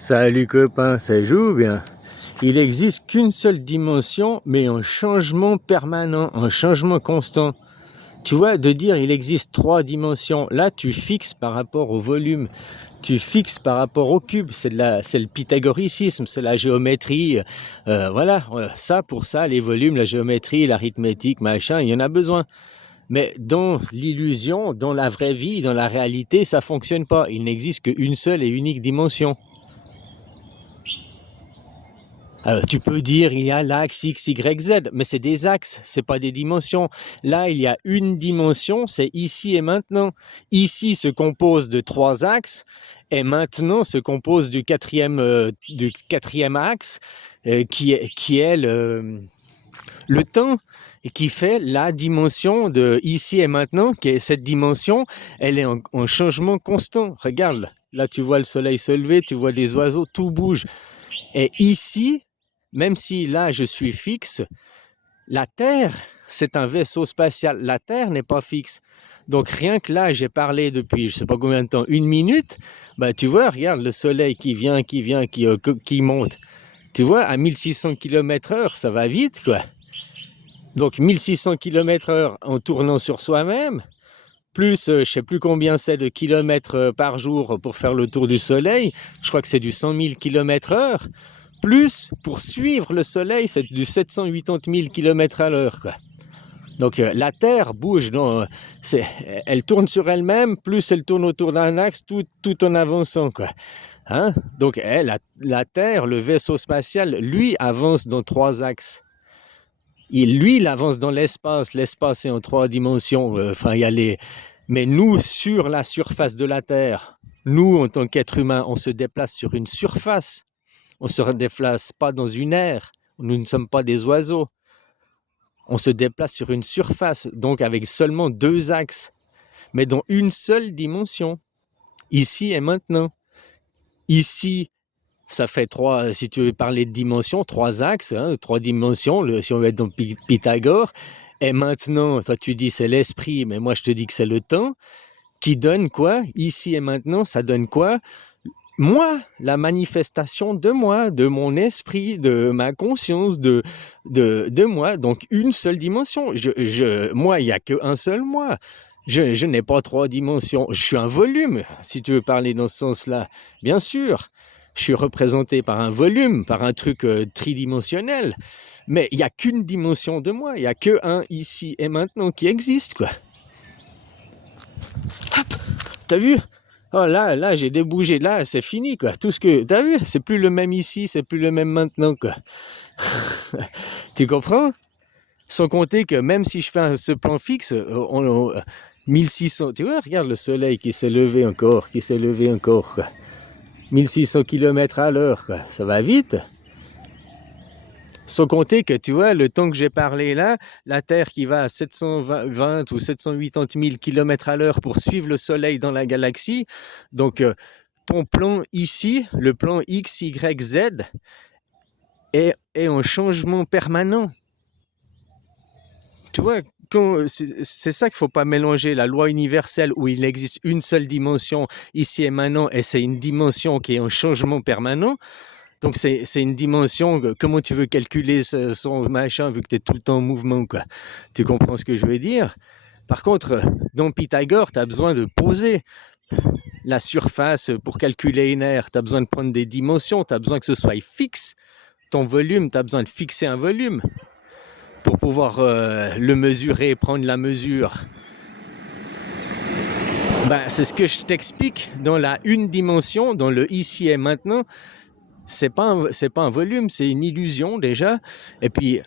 Salut copain, ça joue bien. Il n'existe qu'une seule dimension, mais en changement permanent, en changement constant. Tu vois, de dire il existe trois dimensions, là tu fixes par rapport au volume, tu fixes par rapport au cube, c'est le pythagoricisme, c'est la géométrie, voilà, ça pour ça, les volumes, la géométrie, l'arithmétique, machin, il y en a besoin. Mais dans l'illusion, dans la vraie vie, dans la réalité, ça fonctionne pas. Il n'existe qu'une seule et unique dimension. Alors, tu peux dire il y a l'axe X, Y, Z, mais c'est des axes, c'est pas des dimensions. Là, il y a une dimension, c'est ici et maintenant. Ici se compose de trois axes et maintenant se compose du quatrième axe qui est le temps et qui fait la dimension de ici et maintenant, qui est cette dimension, elle est en changement constant. Regarde, là tu vois le soleil se lever, tu vois les oiseaux, tout bouge. Et ici, même si là je suis fixe, la Terre, c'est un vaisseau spatial. La Terre n'est pas fixe. Donc rien que là, j'ai parlé depuis je sais pas combien de temps, 1 minute, bah tu vois, regarde le soleil qui vient, qui monte. Tu vois, à 1600 km/h, ça va vite, quoi. Donc 1600 km/h en tournant sur soi-même, plus je sais plus combien c'est de kilomètres par jour pour faire le tour du soleil, je crois que c'est du 100 000 km/h, plus pour suivre le soleil, c'est du 780 000 km/h, quoi. Donc la Terre bouge, elle tourne sur elle-même, plus elle tourne autour d'un axe, tout en avançant, quoi. Hein? Donc la Terre, le vaisseau spatial, lui avance dans trois axes. Il avance dans l'espace. L'espace est en trois dimensions. Mais nous, sur la surface de la Terre, nous, en tant qu'êtres humains, on se déplace sur une surface. On ne se déplace pas dans une aire. Nous ne sommes pas des oiseaux. On se déplace sur une surface, donc avec seulement deux axes, mais dans une seule dimension. Ici et maintenant. Ici, ça fait trois, si tu veux parler de dimensions, trois axes, hein, trois dimensions, si on veut être dans Pythagore. Et maintenant, toi tu dis c'est l'esprit, mais moi je te dis que c'est le temps, qui donne quoi? Ici et maintenant, ça donne quoi? Moi, la manifestation de moi, de mon esprit, de ma conscience, de moi. Donc une seule dimension. Moi, il n'y a qu'un seul moi. Je n'ai pas trois dimensions. Je suis un volume, si tu veux parler dans ce sens-là. Bien sûr, je suis représenté par un volume, par un truc tridimensionnel. Mais il n'y a qu'une dimension de moi. Il n'y a qu'un ici et maintenant qui existe, quoi. Hop, t'as vu? Oh là, j'ai débougé. Là, c'est fini, quoi. Tout ce que t'as vu, c'est plus le même ici, c'est plus le même maintenant, quoi. Tu comprends? Sans compter que même si je fais ce plan fixe, 1600, tu vois, regarde le soleil qui s'est levé encore, quoi. 1600 km/h, quoi. Ça va vite. Sans compter que, tu vois, le temps que j'ai parlé là, la Terre qui va à 720 ou 780 000 km/h pour suivre le Soleil dans la galaxie. Donc, ton plan ici, le plan X, Y, Z, est en changement permanent. Tu vois, c'est ça qu'il ne faut pas mélanger, la loi universelle où il existe une seule dimension ici et maintenant, et c'est une dimension qui est en changement permanent. Donc c'est une dimension, comment tu veux calculer son machin vu que tu es tout le temps en mouvement, quoi. Tu comprends ce que je veux dire? Par contre, dans Pythagore, tu as besoin de poser la surface pour calculer une aire, tu as besoin de prendre des dimensions, tu as besoin que ce soit fixe. Ton volume, tu as besoin de fixer un volume pour pouvoir le mesurer, prendre la mesure. Ben, c'est ce que je t'explique dans la une dimension, dans le ici et maintenant. C'est pas un volume, c'est une illusion déjà. Et puis,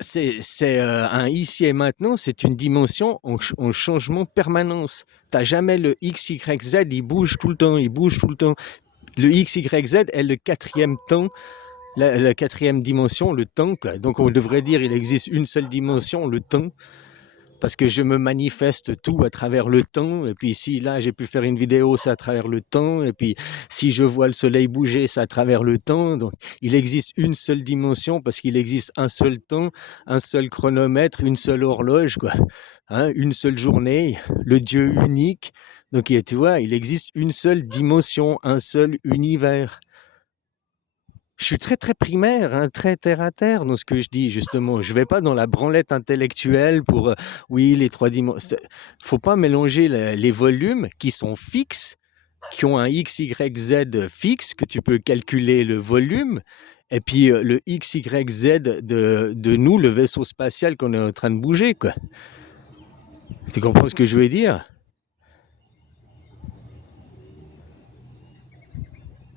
c'est un ici et maintenant, c'est une dimension en changement permanence. T'as jamais le X, Y, Z, il bouge tout le temps. Le X, Y, Z est le quatrième temps, la quatrième dimension, le temps, quoi. Donc on devrait dire il existe une seule dimension, le temps. Parce que je me manifeste tout à travers le temps, et puis si là j'ai pu faire une vidéo, c'est à travers le temps, et puis si je vois le soleil bouger, c'est à travers le temps. Donc il existe une seule dimension parce qu'il existe un seul temps, un seul chronomètre, une seule horloge, quoi. Hein, une seule journée, le Dieu unique. Donc, tu vois, il existe une seule dimension, un seul univers. Je suis très, très primaire, hein, très terre à terre dans ce que je dis, justement. Je vais pas dans la branlette intellectuelle pour, oui, les 3 dimensions. Faut pas mélanger les volumes qui sont fixes, qui ont un X, Y, Z fixe, que tu peux calculer le volume, et puis le X, Y, Z de nous, le vaisseau spatial qu'on est en train de bouger, quoi. Tu comprends ce que je veux dire?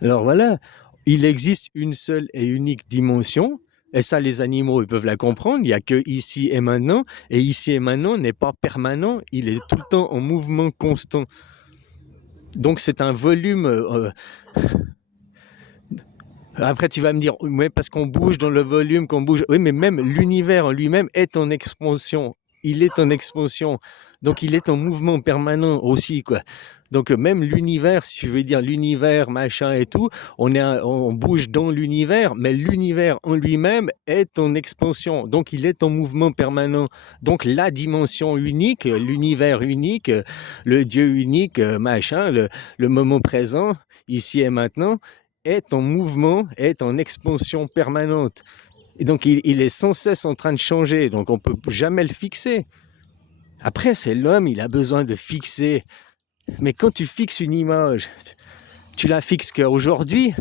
Alors voilà, il existe une seule et unique dimension, et ça les animaux ils peuvent la comprendre, il n'y a que ici et ici et maintenant n'est pas permanent, il est tout le temps en mouvement constant. Donc c'est un volume... après tu vas me dire, oui parce qu'on bouge dans le volume, qu'on bouge... Oui mais même l'univers en lui-même est en expansion, il est en expansion, donc il est en mouvement permanent aussi, quoi. Donc même l'univers, si tu veux dire l'univers, machin et tout, on bouge dans l'univers, mais l'univers en lui-même est en expansion, donc il est en mouvement permanent. Donc la dimension unique, l'univers unique, le Dieu unique, machin, le moment présent, ici et maintenant, est en mouvement, est en expansion permanente. Et donc il est sans cesse en train de changer, donc on peut jamais le fixer. Après, c'est l'homme, il a besoin de fixer. Mais quand tu fixes une image, tu la fixes qu'aujourd'hui,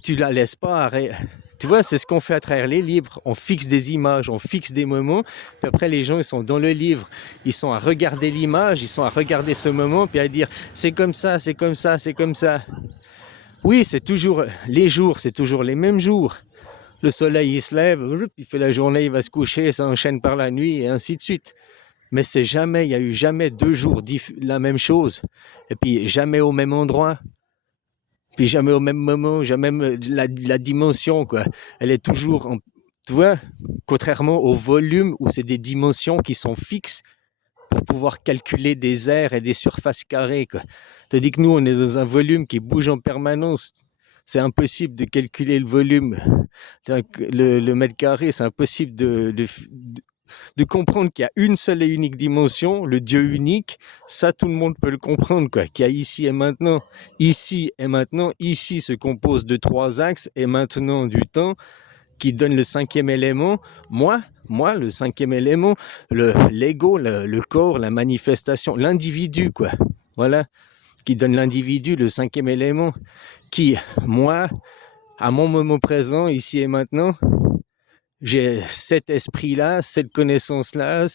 tu la laisses pas arrêter. Tu vois, c'est ce qu'on fait à travers les livres. On fixe des images, on fixe des moments, puis après les gens ils sont dans le livre, ils sont à regarder l'image, ils sont à regarder ce moment, puis à dire c'est comme ça, c'est comme ça, c'est comme ça. Oui, c'est toujours les jours, c'est toujours les mêmes jours. Le soleil il se lève, il fait la journée, il va se coucher, ça enchaîne par la nuit et ainsi de suite. Mais c'est jamais, il y a eu jamais 2 jours la même chose, et puis jamais au même endroit, puis jamais au même moment, jamais la dimension, quoi. Elle est toujours, tu vois, contrairement au volume où c'est des dimensions qui sont fixes pour pouvoir calculer des aires et des surfaces carrées, quoi. Tandis que nous, on est dans un volume qui bouge en permanence. C'est impossible de calculer le volume. Le mètre carré, c'est impossible de comprendre qu'il y a une seule et unique dimension, le Dieu unique. Ça, tout le monde peut le comprendre, quoi. Qu'il y a ici et maintenant. Ici et maintenant. Ici se compose de 3 axes et maintenant du temps qui donne le 5e élément. Moi, le 5e élément, l'ego, le corps, la manifestation, l'individu, quoi. Voilà. Qui donne l'individu, le 5e élément. Qui, moi, à mon moment présent, ici et maintenant, j'ai cet esprit-là, cette connaissance-là,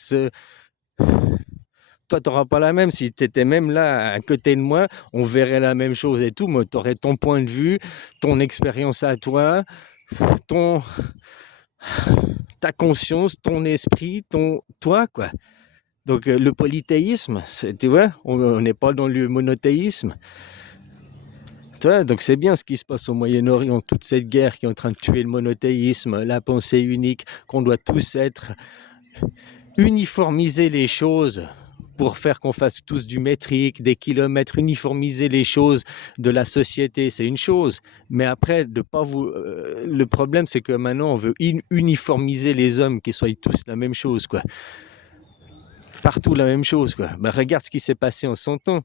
toi, tu n'auras pas la même. Si tu étais même là, à côté de moi, on verrait la même chose et tout. Moi, tu aurais ton point de vue, ton expérience à toi, ton, ta conscience, ton esprit, toi, quoi. Donc, le polythéisme, tu vois, on n'est pas dans le monothéisme. Tu vois, donc c'est bien ce qui se passe au Moyen-Orient, toute cette guerre qui est en train de tuer le monothéisme, la pensée unique, qu'on doit tous être, uniformiser les choses pour faire qu'on fasse tous du métrique, des kilomètres, uniformiser les choses de la société, c'est une chose. Mais après, le problème, c'est que maintenant, on veut uniformiser les hommes, qu'ils soient tous la même chose, quoi. Partout la même chose, quoi. Ben, regarde ce qui s'est passé en 100 ans.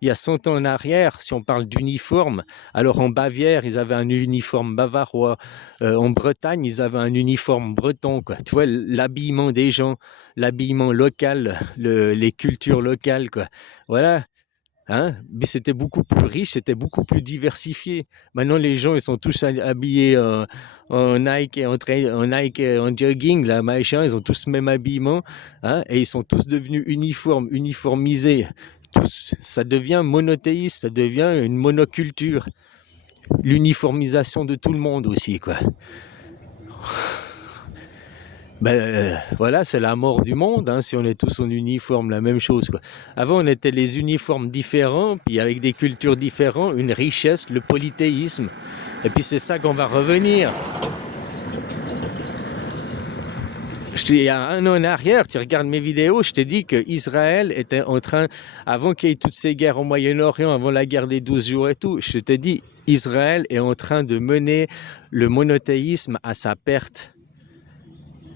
Il y a 100 ans en arrière, si on parle d'uniforme, alors en Bavière, ils avaient un uniforme bavarois. En Bretagne, ils avaient un uniforme breton, quoi. Tu vois, l'habillement des gens, l'habillement local, les cultures locales, quoi. Voilà. Hein? Mais c'était beaucoup plus riche, c'était beaucoup plus diversifié. Maintenant, les gens, ils sont tous habillés en Nike et en Nike et en jogging, là, machin. Ils ont tous le même habillement, hein? Et ils sont tous devenus uniformisés. Tous, ça devient monothéiste, ça devient une monoculture. L'uniformisation de tout le monde aussi, quoi. Ben voilà, c'est la mort du monde, hein, si on est tous en uniforme, la même chose, quoi. Avant, on était les uniformes différents, puis avec des cultures différentes, une richesse, le polythéisme. Et puis c'est ça qu'on va revenir. Il y a 1 an en arrière, tu regardes mes vidéos, je t'ai dit qu'Israël était en train, avant qu'il y ait toutes ces guerres au Moyen-Orient, avant la guerre des 12 jours et tout, je t'ai dit, Israël est en train de mener le monothéisme à sa perte.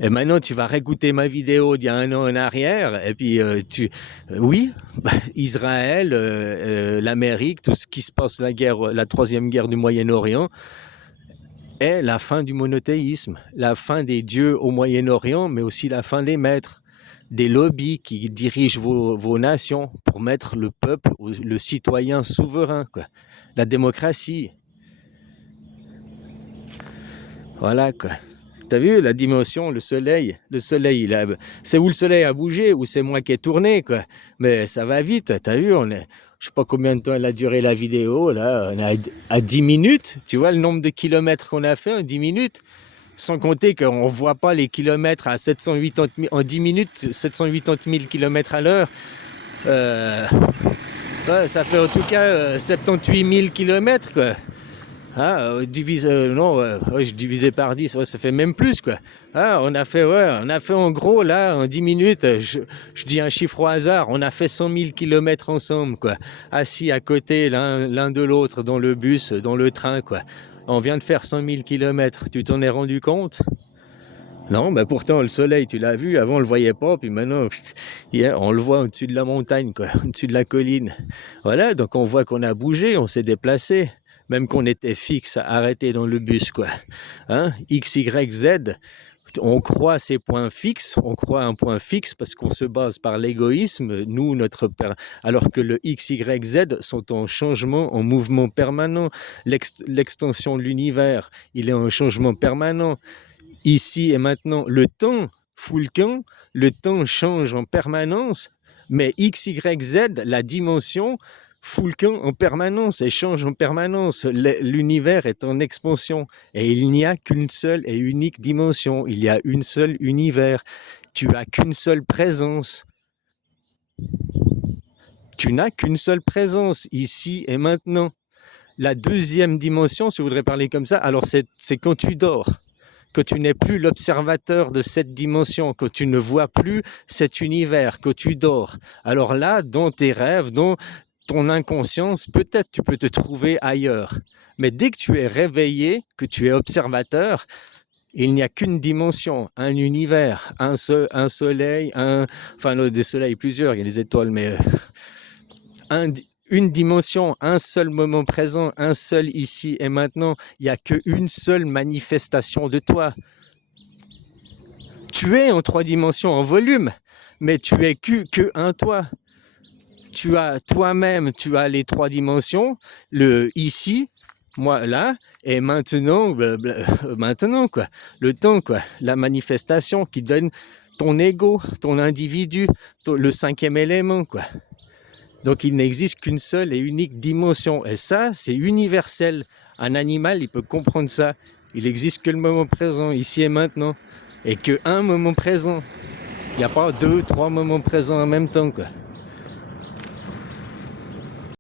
Et maintenant, tu vas réécouter ma vidéo d'il y a 1 an en arrière, et puis oui, Israël, l'Amérique, tout ce qui se passe, la troisième guerre du Moyen-Orient, est la fin du monothéisme, la fin des dieux au Moyen-Orient, mais aussi la fin des maîtres, des lobbies qui dirigent vos nations pour mettre le peuple, le citoyen souverain, quoi. La démocratie. Voilà, quoi. T'as vu la dimension, le soleil, c'est où le soleil a bougé, ou c'est moi qui ai tourné, quoi. Mais ça va vite, t'as vu, je sais pas combien de temps elle a duré la vidéo, là, on est à 10 minutes, tu vois le nombre de kilomètres qu'on a fait en 10 minutes, sans compter qu'on voit pas les kilomètres à 780 000, en 10 minutes, 780 000 kilomètres à l'heure. Ouais, ça fait en tout cas 78 000 kilomètres, quoi. Ah, je divisais par 10, ouais, ça fait même plus, quoi. Ah, on a fait en gros, là, en 10 minutes, je dis un chiffre au hasard, on a fait 100 000 kilomètres ensemble, quoi. Assis à côté l'un de l'autre, dans le bus, dans le train, quoi. On vient de faire 100 000 kilomètres, tu t'en es rendu compte? Non, bah pourtant, le soleil, tu l'as vu, avant on le voyait pas, puis maintenant, on le voit au-dessus de la montagne, quoi, au-dessus de la colline. Voilà, donc on voit qu'on a bougé, on s'est déplacé. Même qu'on était fixe, arrêté dans le bus, quoi. Hein? X, Y, Z, on croit ces points fixes, on croit un point fixe parce qu'on se base par l'égoïsme, nous, notre père, alors que le X, Y, Z sont en changement, en mouvement permanent. L'extension de l'univers, il est en changement permanent. Ici et maintenant, le temps fout le camp, le temps change en permanence, mais X, Y, Z, la dimension, fout le camp en permanence et change en permanence. L'univers est en expansion et il n'y a qu'une seule et unique dimension. Il y a une seule univers. Tu as qu'une seule présence. Tu n'as qu'une seule présence ici et maintenant. La deuxième dimension, si vous voudrez parler comme ça, alors c'est quand tu dors, que tu n'es plus l'observateur de cette dimension, que tu ne vois plus cet univers, que tu dors. Alors là, dans tes rêves, dans ton inconscience, peut-être tu peux te trouver ailleurs. Mais dès que tu es réveillé, que tu es observateur, il n'y a qu'une dimension, un univers, un soleil, des soleils plusieurs, il y a des étoiles, mais une dimension, un seul moment présent, un seul ici et maintenant. Il n'y a qu'une seule manifestation de toi. Tu es en 3 dimensions en volume, mais tu es que un toi. Tu as toi-même, tu as les 3 dimensions, le ici, moi là, et maintenant, maintenant, quoi, le temps, quoi, la manifestation qui donne ton ego, ton individu, le 5e élément, quoi. Donc il n'existe qu'une seule et unique dimension, et ça, c'est universel. Un animal, il peut comprendre ça. Il n'existe que le moment présent, ici et maintenant, et qu'un moment présent. Il n'y a pas 2, 3 moments présents en même temps, quoi.